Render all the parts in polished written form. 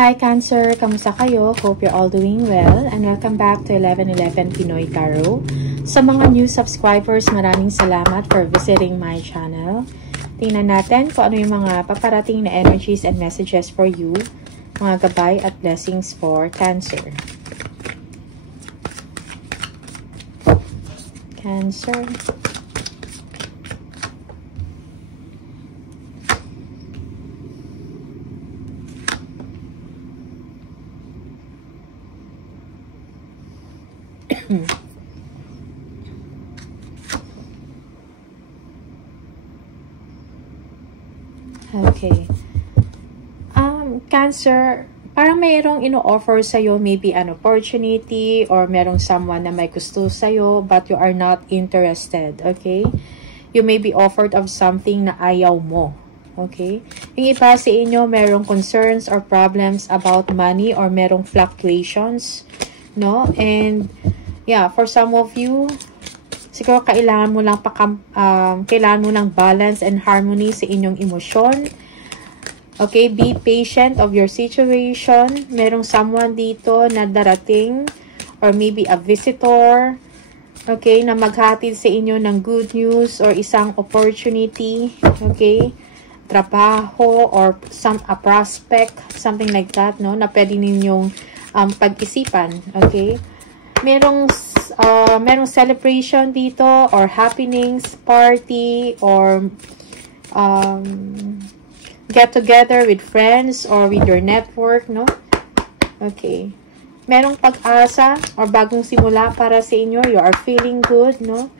Hi Cancer! Kamusta kayo? Hope you're all doing well and welcome back to 1111 Pinoy Tarot. Sa mga new subscribers, maraming salamat for visiting my channel. Tingnan natin kung ano yung mga paparating na energies and messages for you, mga gabay at blessings for Cancer. Cancer. Okay. Cancer, parang mayroong ino-offer sa'yo maybe an opportunity or merong someone na may gusto sa'yo but you are not interested, okay? You may be offered of something na ayaw mo, okay? Yung iba sa inyo, merong concerns or problems about money or merong fluctuations, no? And, yeah, for some of you, siguro kailangan mo lang balance and harmony sa inyong emosyon. Okay, be patient of your situation. Merong someone dito na darating or maybe a visitor, okay, na maghatid sa inyo ng good news or isang opportunity, okay, trabaho or a prospect, something like that, no, na pwede ninyong pag-isipan, okay. Merong celebration dito or happenings, party or get together with friends or with your network, no? Okay. Merong pag-asa or bagong simula para sa inyo. You are feeling good, no?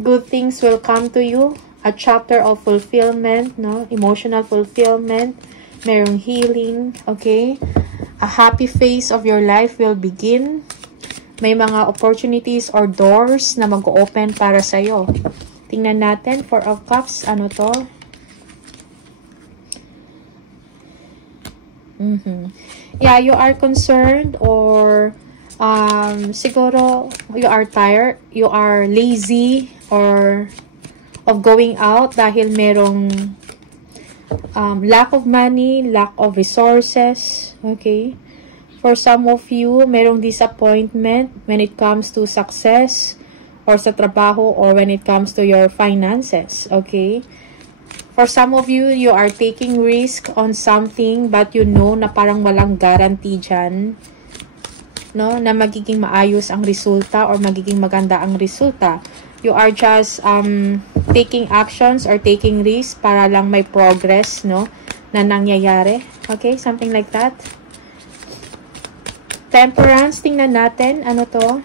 Good things will come to you. A chapter of fulfillment, no? Emotional fulfillment. Merong healing, okay? A happy phase of your life will begin. May mga opportunities or doors na mag-open para sa'yo. Tingnan natin, Four of Cups, ano to? Yeah, you are concerned or siguro you are tired, you are lazy or of going out dahil merong lack of money, lack of resources, okay? For some of you, merong disappointment when it comes to success or sa trabaho or when it comes to your finances, okay? For some of you, you are taking risk on something but you know na parang walang guarantee dyan, no? Na magiging maayos ang resulta or magiging maganda ang resulta. You are just taking actions or taking risks para lang may progress, no? Na nangyayari. Okay? Something like that. Temperance, tingnan natin. Ano to?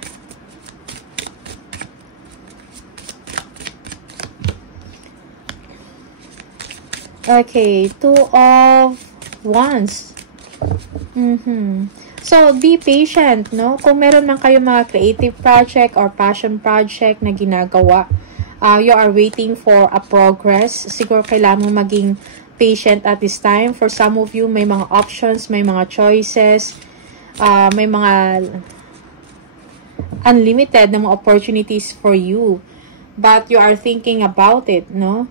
Okay, Two of Wands. So, be patient, no? Kung meron man kayo mga creative project or passion project na ginagawa, you are waiting for a progress. Siguro kailangan mo maging patient at this time. For some of you, may mga options, may mga choices, may mga unlimited na mga opportunities for you. But you are thinking about it, no?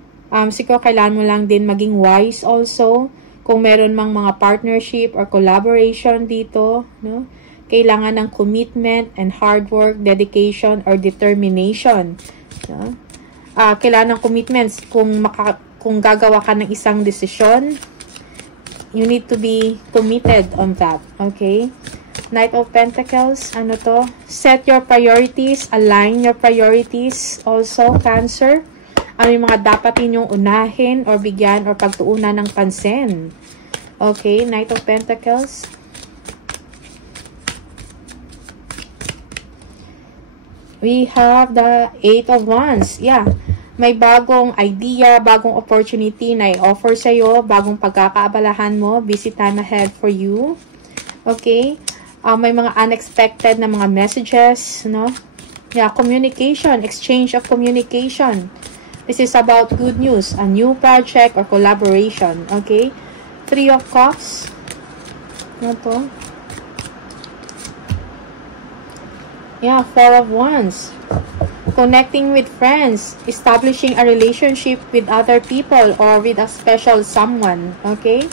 Siguro kailangan mo lang din maging wise also. Kung meron mang mga partnership or collaboration dito, no? Kailangan ng commitment and hard work, dedication, or determination. No? Kailangan ng commitments. Kung gagawa ka ng isang desisyon, you need to be committed on that. Okay? Knight of Pentacles, ano to? Set your priorities, align your priorities also, Cancer. Ano yung mga dapat ninyong unahin or bigyan or pagtuunan ng pansin. Okay, Knight of Pentacles. We have the Eight of Wands. Yeah, may bagong idea, bagong opportunity na i-offer sa'yo, bagong pagkakaabalahan mo, busy time ahead for you. Okay, may mga unexpected na mga messages, no? Yeah, communication, exchange of communication. This is about good news, a new project or collaboration, okay? Three of Cups. Ano to? Yeah, Four of Wands. Connecting with friends, establishing a relationship with other people or with a special someone, okay?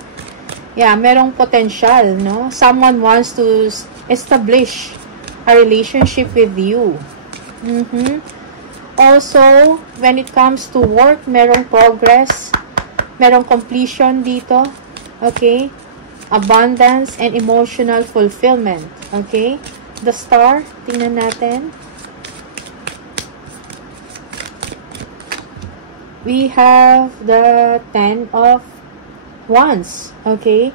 Yeah, merong potential, no? Someone wants to establish a relationship with you. Also, when it comes to work, merong progress, merong completion dito. Okay? Abundance and emotional fulfillment. Okay? The star, tingnan natin. We have the 10 of Wands. Okay?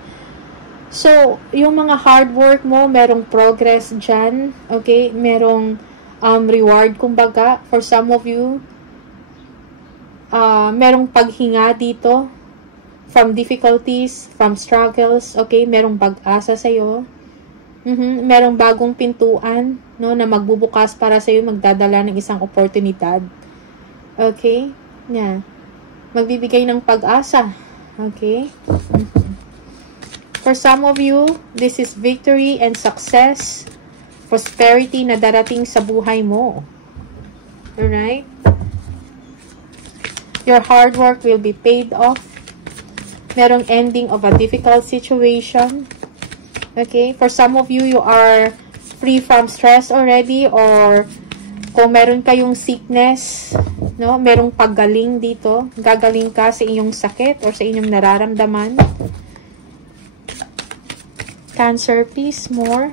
So, yung mga hard work mo, merong progress dyan. Okay? Merong reward, kumbaga, for some of you. Merong paghinga dito from difficulties, from struggles. Okay? Merong pag-asa sa'yo. Merong bagong pintuan, no, na magbubukas para sa'yo, magdadala ng isang oportunidad. Okay? Yeah. Magbibigay ng pag-asa. Okay? For some of you, this is victory and success, prosperity na darating sa buhay mo. Alright? Your hard work will be paid off. Merong ending of a difficult situation. Okay? For some of you, you are free from stress already, or kung meron kayong sickness, no, merong paggaling dito. Gagaling ka sa inyong sakit or sa inyong nararamdaman. Cancer, please, more.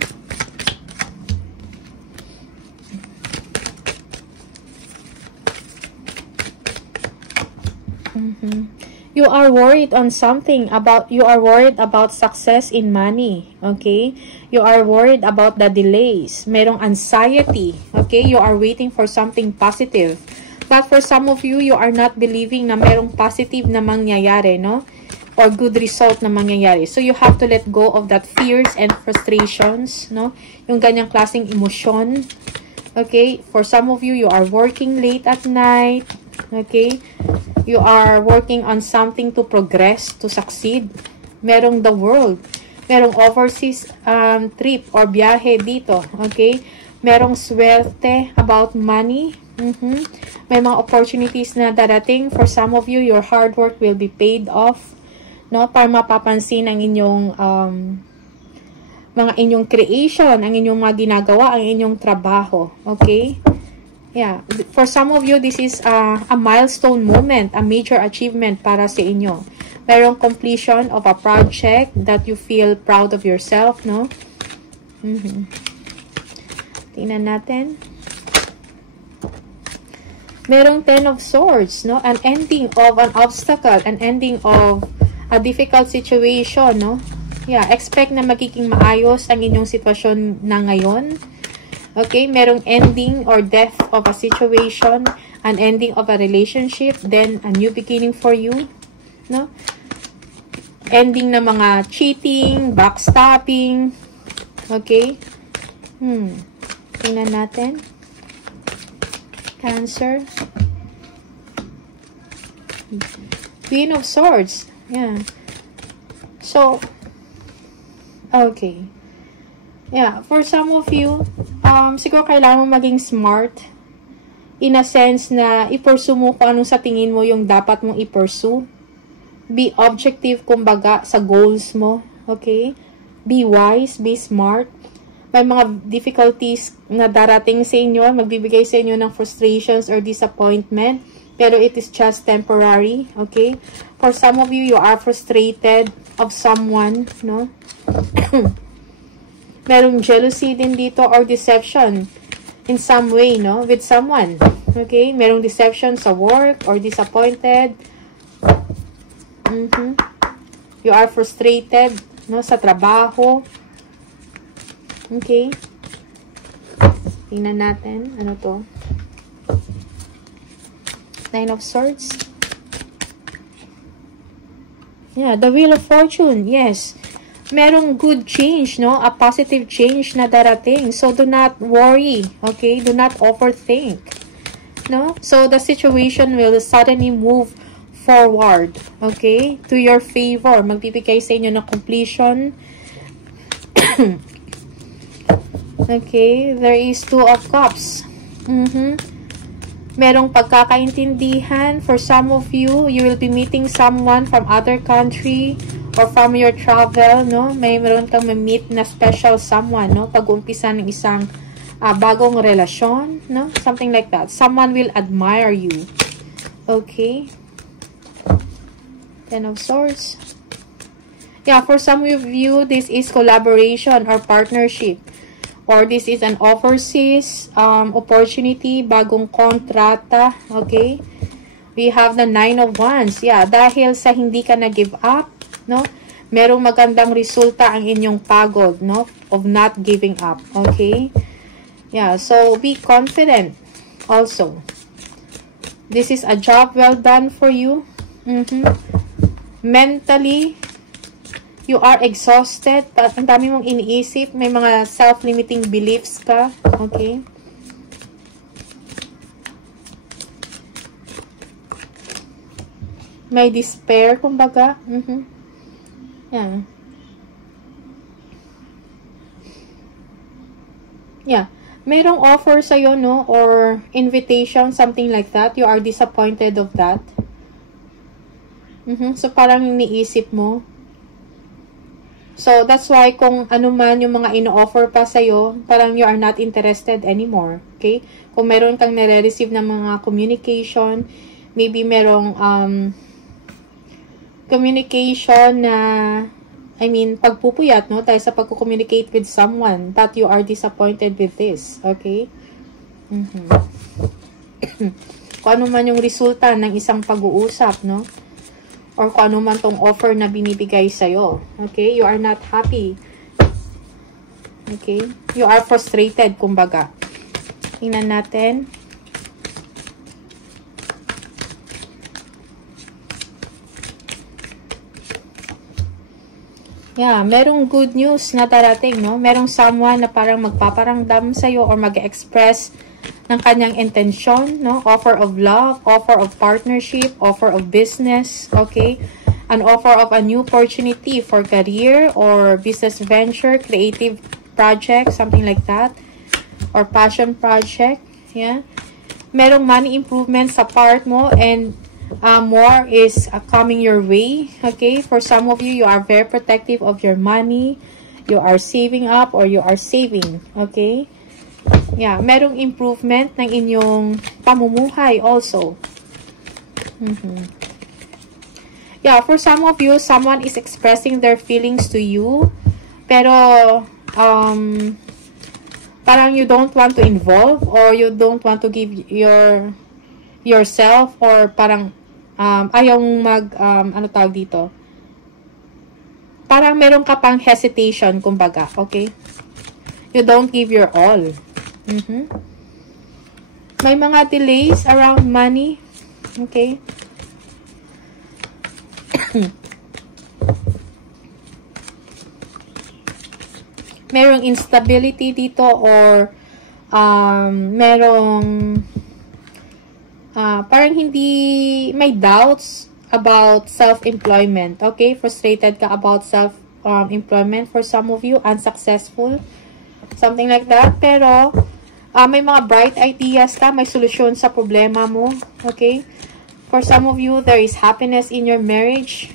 You are worried on something about, you are worried about success in money. Okay? You are worried about the delays. Merong anxiety. Okay? You are waiting for something positive. But for some of you, you are not believing na merong positive na mangyayari, no? Or good result na mangyayari. So, you have to let go of that fears and frustrations, no? Yung ganyang klaseng emosyon. Okay? For some of you, you are working late at night. Okay? You are working on something to progress, to succeed. Merong the world. Merong overseas trip or biyahe dito. Okay? Merong swerte about money. May mga opportunities na darating. For some of you, your hard work will be paid off. No? Para mapapansin ang inyong mga inyong creation, ang inyong mga ginagawa, ang inyong trabaho. Okay? Yeah. For some of you, this is a milestone moment, a major achievement para sa inyo. Mayroong completion of a project that you feel proud of yourself, no? Tingnan natin. Merong 10 of Swords, no? An ending of an obstacle, an ending of a difficult situation, no? Yeah, expect na magiging maayos ang inyong sitwasyon na ngayon. Okay, merong ending or death of a situation, an ending of a relationship, then a new beginning for you, no? Ending na mga cheating, backstabbing, okay? Tingnan natin. Cancer. Queen of Swords. Yeah. So, okay. Yeah, for some of you, siguro kailangan mo maging smart in a sense na i-pursue mo kung anong sa tingin mo yung dapat mong i-pursue. Be objective, kumbaga, sa goals mo. Okay? Be wise, be smart. May mga difficulties na darating sa inyo, magbibigay sa inyo ng frustrations or disappointment, pero it is just temporary. Okay? For some of you, you are frustrated of someone, no? Merong jealousy din dito or deception in some way, no? With someone. Okay? Merong deception sa work or disappointed. You are frustrated, no? Sa trabaho. Okay? Tingnan natin. Ano to? Nine of Swords. Yeah, the Wheel of Fortune. Yes. Merong good change, no? A positive change na darating. So, do not worry. Okay? Do not overthink. No? So, the situation will suddenly move forward. Okay? To your favor. Magbibigay sa inyo ng completion. Okay? There is Two of Cups. Merong pagkakaintindihan. For some of you, you will be meeting someone from other country or from your travel, no? Mayroon kang ma-meet na special someone, no? Pag-umpisa ng isang bagong relasyon, no? Something like that. Someone will admire you. Okay? Ten of Swords. Yeah, for some of you, this is collaboration or partnership. Or this is an overseas opportunity, bagong kontrata. Okay? We have the 9 of Wands. Yeah, dahil sa hindi ka na-give up, no? Merong magandang resulta ang inyong pagod, no? Of not giving up. Okay? Yeah, so be confident also. This is a job well done for you. Mentally, you are exhausted. Ang dami mong iniisip. May mga self-limiting beliefs ka. Okay? May despair, kumbaga. Yeah. Yeah. Merong offer sa'yo, no? Or invitation, something like that. You are disappointed of that. So, parang iniisip mo. So, that's why kung ano man yung mga ino-offer pa sa'yo, parang you are not interested anymore. Okay? Kung meron kang nare-receive ng mga communication, maybe merong communication na, I mean, pagpupuyat, no? Tayo sa pagko-communicate with someone that you are disappointed with this. Okay? Kung ano man yung resulta ng isang pag-uusap, no? Or kung ano man tong offer na binibigay sa'yo. Okay? You are not happy. Okay? You are frustrated, kumbaga. Tingnan natin. Yeah, merong good news na darating, no? Merong someone na parang magpaparamdam sa'yo or mag-express ng kanyang intensyon, no? Offer of love, offer of partnership, offer of business, okay? An offer of a new opportunity for career or business venture, creative project, something like that. Or passion project, yeah? Merong money improvement sa part mo and more is coming your way. Okay, for some of you, you are very protective of your money. You are saving up or you are saving. Okay, yeah, merong improvement ng inyong pamumuhay also. Yeah, for some of you, someone is expressing their feelings to you, pero parang you don't want to involve or you don't want to give yourself or parang ayaw ano tawag dito, parang meron ka pang hesitation, kumbaga. Okay, you don't give your all. May mga delays around money. Okay. Merong instability dito or merong parang hindi, may doubts about self-employment. Okay? Frustrated ka about self-employment for some of you. Unsuccessful. Something like that. Pero, may mga bright ideas ka. May solusyon sa problema mo. Okay? For some of you, there is happiness in your marriage.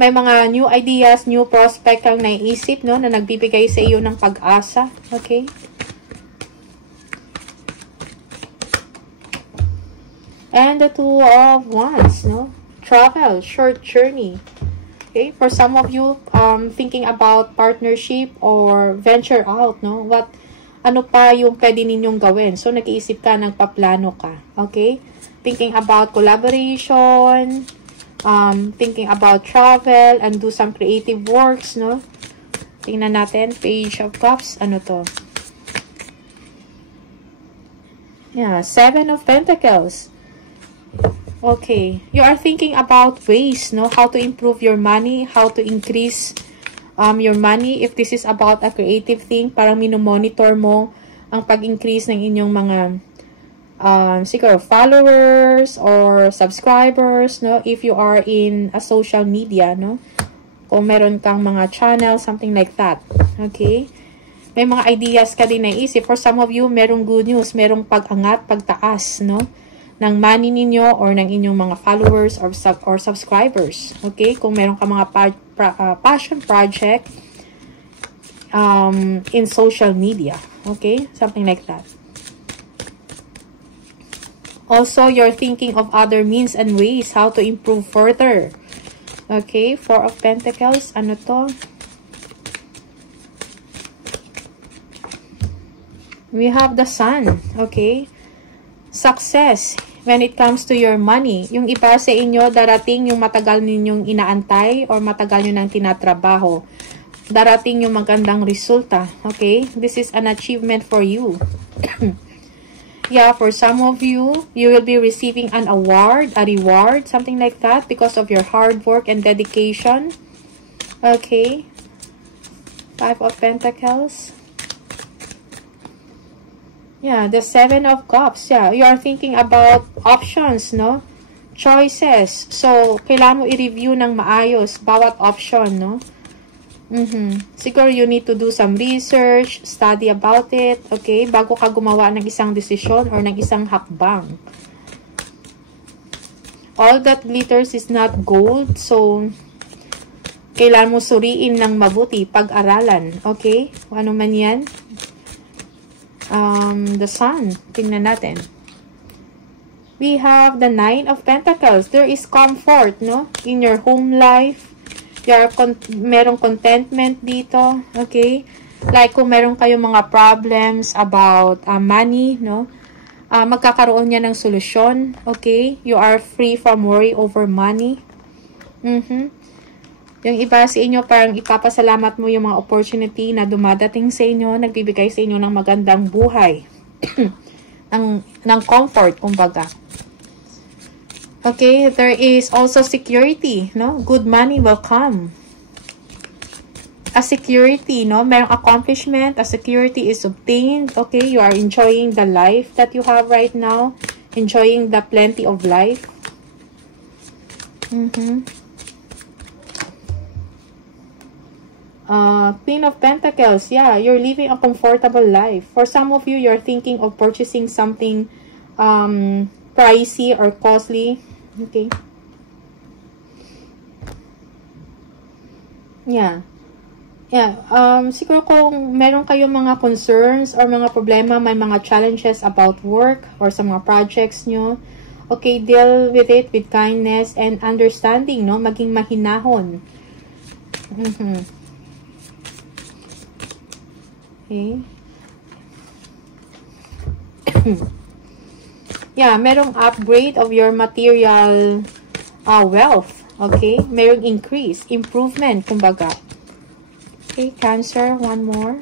May mga new ideas, new prospect kang naiisip, no? Na nagbibigay sa iyo ng pag-asa. Okay? And the 2 of Wands, no? Travel, short journey. Okay? For some of you, thinking about partnership or venture out, no? Ano pa yung pwede ninyong gawin? So, nag-iisip ka, nagpaplano ka. Okay? Thinking about collaboration, thinking about travel, and do some creative works, no? Tingnan natin, Page of Cups. Ano to? Yeah, 7 of Pentacles. Okay, you are thinking about ways, no, how to improve your money, how to increase your money. If this is about a creative thing, parang minomonitor mo ang pag-increase ng inyong mga siguro followers or subscribers, no, if you are in a social media, no, kung meron kang mga channel, something like that. Okay, may mga ideas ka din naisip. For some of you, merong good news, merong pag-angat, pagtaas, no, ng money ninyo or ng inyong mga followers or subscribers. Okay? Kung meron ka mga passion project in social media. Okay? Something like that. Also, you're thinking of other means and ways how to improve further. Okay? Four of Pentacles. Ano to? We have the Sun. Okay? Success when it comes to your money. Yung iba sa inyo, darating yung matagal ninyong inaantay or matagal nyo nang tinatrabaho. Darating yung magandang resulta. Okay? This is an achievement for you. Yeah, for some of you, you will be receiving an award, a reward, something like that because of your hard work and dedication. Okay? Five of Pentacles. Yeah, the Seven of Cups. Yeah, you are thinking about options, no? Choices. So, kailangan mo i-review ng maayos bawat option, no? Siguro you need to do some research, study about it, okay? Bago ka gumawa ng isang desisyon or ng isang hakbang. All that glitters is not gold, so kailangan mo suriin ng mabuti, pag-aralan, okay? Ano man yan? The Sun. Tingnan natin. We have the Nine of Pentacles. There is comfort, no? In your home life. Merong contentment dito. Okay? Like kung meron kayong mga problems about money, no? Magkakaroon niya ng solusyon. Okay? You are free from worry over money. Yung iba sa inyo, parang ipapasalamat mo yung mga opportunity na dumadating sa inyo, nagbibigay sa inyo ng magandang buhay. ng comfort, kumbaga. Okay, there is also security, no? Good money will come. A security, no? Merong accomplishment, a security is obtained. Okay, you are enjoying the life that you have right now. Enjoying the plenty of life. Queen of Pentacles, yeah, you're living a comfortable life. For some of you, you're thinking of purchasing something pricey or costly. Okay. Yeah. Yeah. Siguro kung meron kayong mga concerns or mga problema, may mga challenges about work or sa mga projects nyo, okay, deal with it with kindness and understanding, no? Maging mahinahon. Okay. Yeah, merong upgrade of your material wealth. Okay? Merong increase, improvement, kumbaga. Okay, Cancer, one more.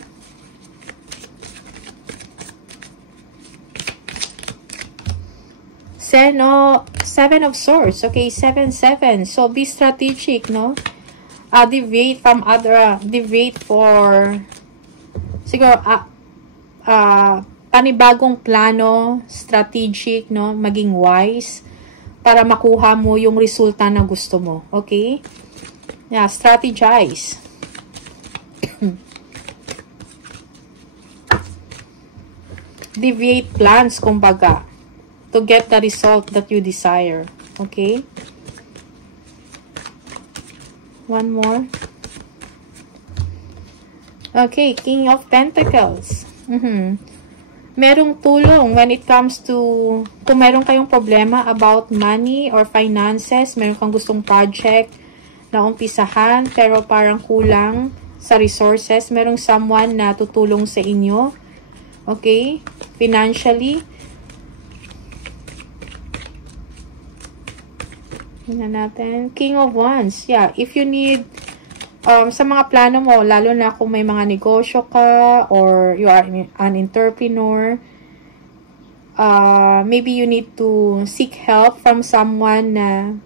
Seven of Swords. Okay, 7-7. So, be strategic, no? Deviate for siguro panibagong plano, strategic, no? Maging wise para makuha mo yung resulta na gusto mo. Okay? Yeah, strategize. Deviate plans, kumbaga, to get the result that you desire. Okay? One more. Okay, King of Pentacles. Merong tulong when it comes to, kung meron kayong problema about money or finances, meron kang gustong project na umpisahan, pero parang kulang sa resources, merong someone na tutulong sa inyo. Okay? Financially. Tingnan natin. King of Wands. Yeah, if you need sa mga plano mo, lalo na kung may mga negosyo ka or you are an entrepreneur, maybe you need to seek help from someone na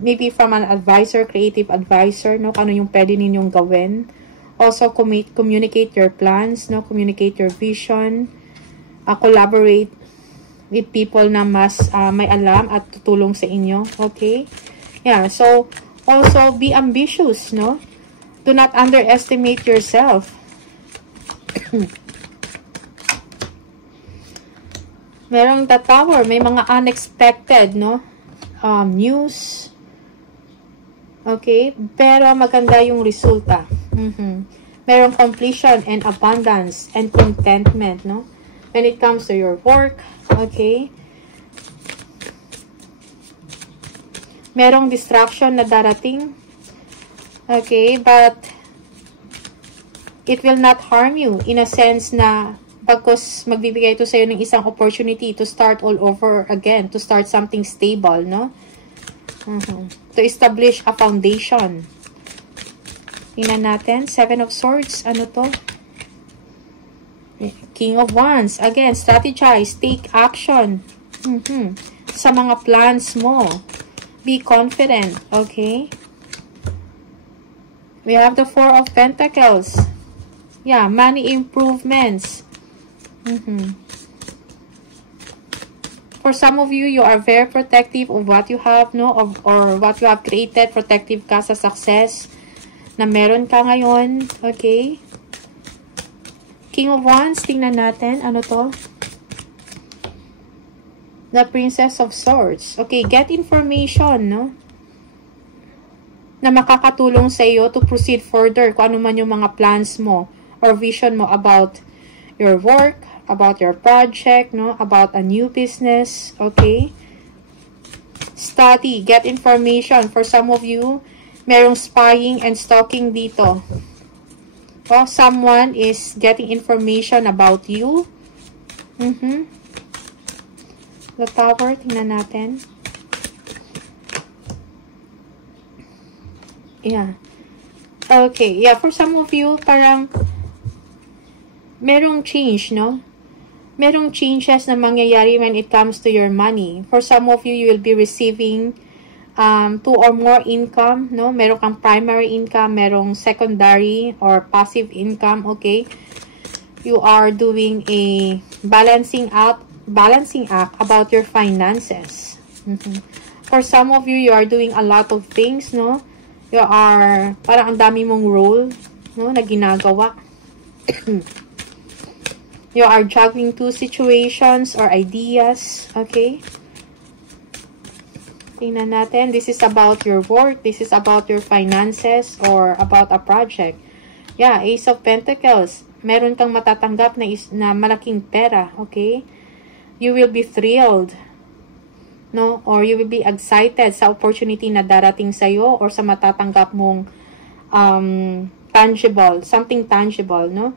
maybe from an advisor, creative advisor, no? Ano yung pwede ninyong gawin. Also, communicate your plans, no? Communicate your vision. Collaborate with people na mas may alam at tutulong sa inyo. Okay? Yeah, so also, be ambitious, no? Do not underestimate yourself. Merong the Tower, may mga unexpected, no? News. Okay? Pero maganda yung resulta. Merong completion and abundance and contentment, no? When it comes to your work, okay? Merong distraction na darating. Okay? But it will not harm you in a sense na pagkos magbibigay ito sa'yo ng isang opportunity to start all over again, to start something stable, no? To establish a foundation. Tingnan natin, 7 of Swords, ano to? King of Wands, again, strategize, take action. Sa mga plans mo. Be confident, okay? We have the 4 of Pentacles. Yeah, money improvements. For some of you, you are very protective of what you have, no? Or what you have created. Protective ka sa success na meron ka ngayon. Okay? King of Wands, tingnan natin. Ano to? The Princess of Swords. Okay, get information, no? Na makakatulong sa iyo to proceed further kung ano man yung mga plans mo or vision mo about your work, about your project, no? About a new business, okay? Study, get information. For some of you, merong spying and stalking dito. Or someone is getting information about you. The Tower, tingnan natin. Yeah. Okay, yeah, for some of you, parang merong change, no? Merong changes na mangyayari when it comes to your money. For some of you, you will be receiving 2 or more income, no? Meron kang primary income, merong secondary or passive income, okay? You are doing a balancing act about your finances. For some of you, you are doing a lot of things, no? You are, parang ang dami mong role, no? Na ginagawa. You are juggling 2 situations or ideas, okay? Tingnan natin. This is about your work. This is about your finances or about a project. Yeah, Ace of Pentacles. Meron kang matatanggap na malaking pera, okay? You will be thrilled, no? Or you will be excited sa opportunity na darating sa'yo or sa matatanggap mong tangible, something tangible, no?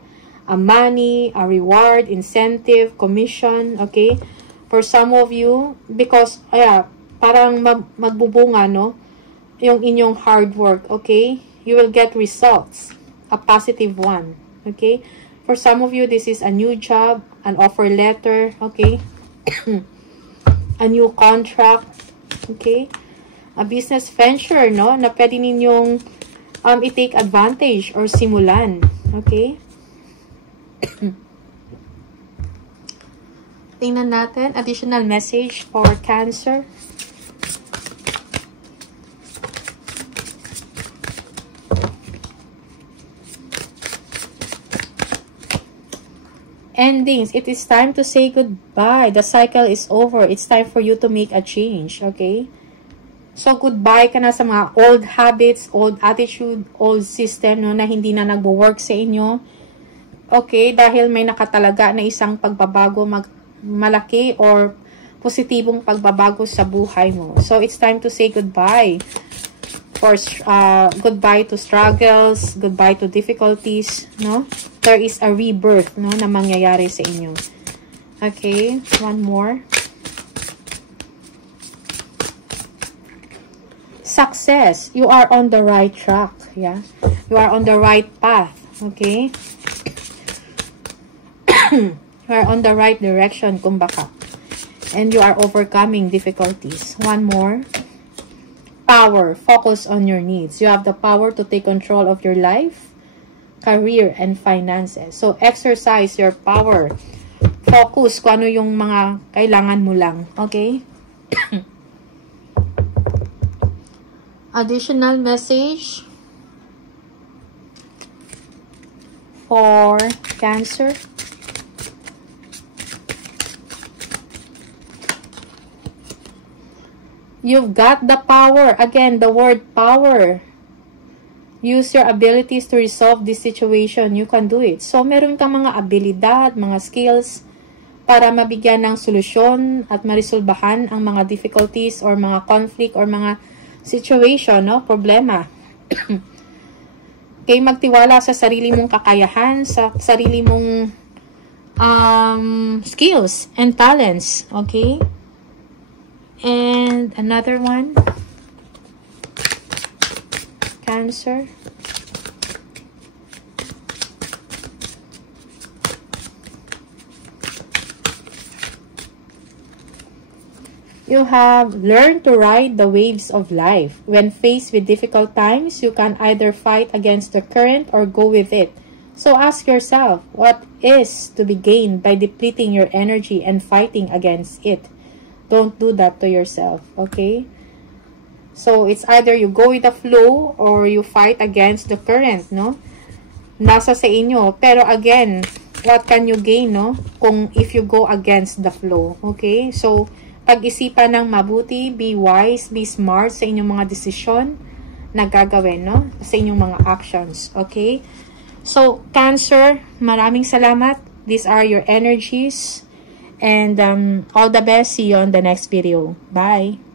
A money, a reward, incentive, commission, okay? For some of you, because, parang magbubunga, no? Yung inyong hard work, okay? You will get results, a positive one, okay? For some of you, this is a new job, an offer letter, okay? A new contract, okay? A business venture, no? Na pwede ninyong i-take advantage or simulan, okay? Tingnan natin, additional message for Cancer. Endings. It is time to say goodbye. The cycle is over. It's time for you to make a change, okay? So, goodbye ka na sa mga old habits, old attitude, old system, no, na hindi na nagwo-work sa inyo. Okay, dahil may nakatalaga na isang pagbabago malaki or positibong pagbabago sa buhay mo. So, it's time to say goodbye. Goodbye to struggles, goodbye to difficulties, no? There is a rebirth, no, na mangyayari sa inyo. Okay, one more. Success. You are on the right track, yeah? You are on the right path, okay? You are on the right direction, kumbaga. And you are overcoming difficulties. One more. Power. Focus on your needs. You have the power to take control of your life, career, and finances. So, exercise your power. Focus kung ano yung mga kailangan mo lang. Okay? Additional message for Cancer. You've got the power. Again, the word power. Use your abilities to resolve this situation. You can do it. So, meron kang mga abilidad, mga skills para mabigyan ng solusyon at marisolbahan ang mga difficulties or mga conflict or mga situation, no? Problema. Okay, magtiwala sa sarili mong kakayahan, sa sarili mong skills and talents. Okay? And another one. Cancer. You have learned to ride the waves of life. When faced with difficult times, you can either fight against the current or go with it. So ask yourself, what is to be gained by depleting your energy and fighting against it? Don't do that to yourself, okay? So it's either you go with the flow or you fight against the current, no? Nasa sa inyo. Pero again, what can you gain, no? Kung if you go against the flow, okay? So, pag-isipan ng mabuti, be wise, be smart sa inyong mga desisyon na gagawin, no? Sa inyong mga actions, okay? So, Cancer, maraming salamat. These are your energies. And all the best. See you on the next video. Bye!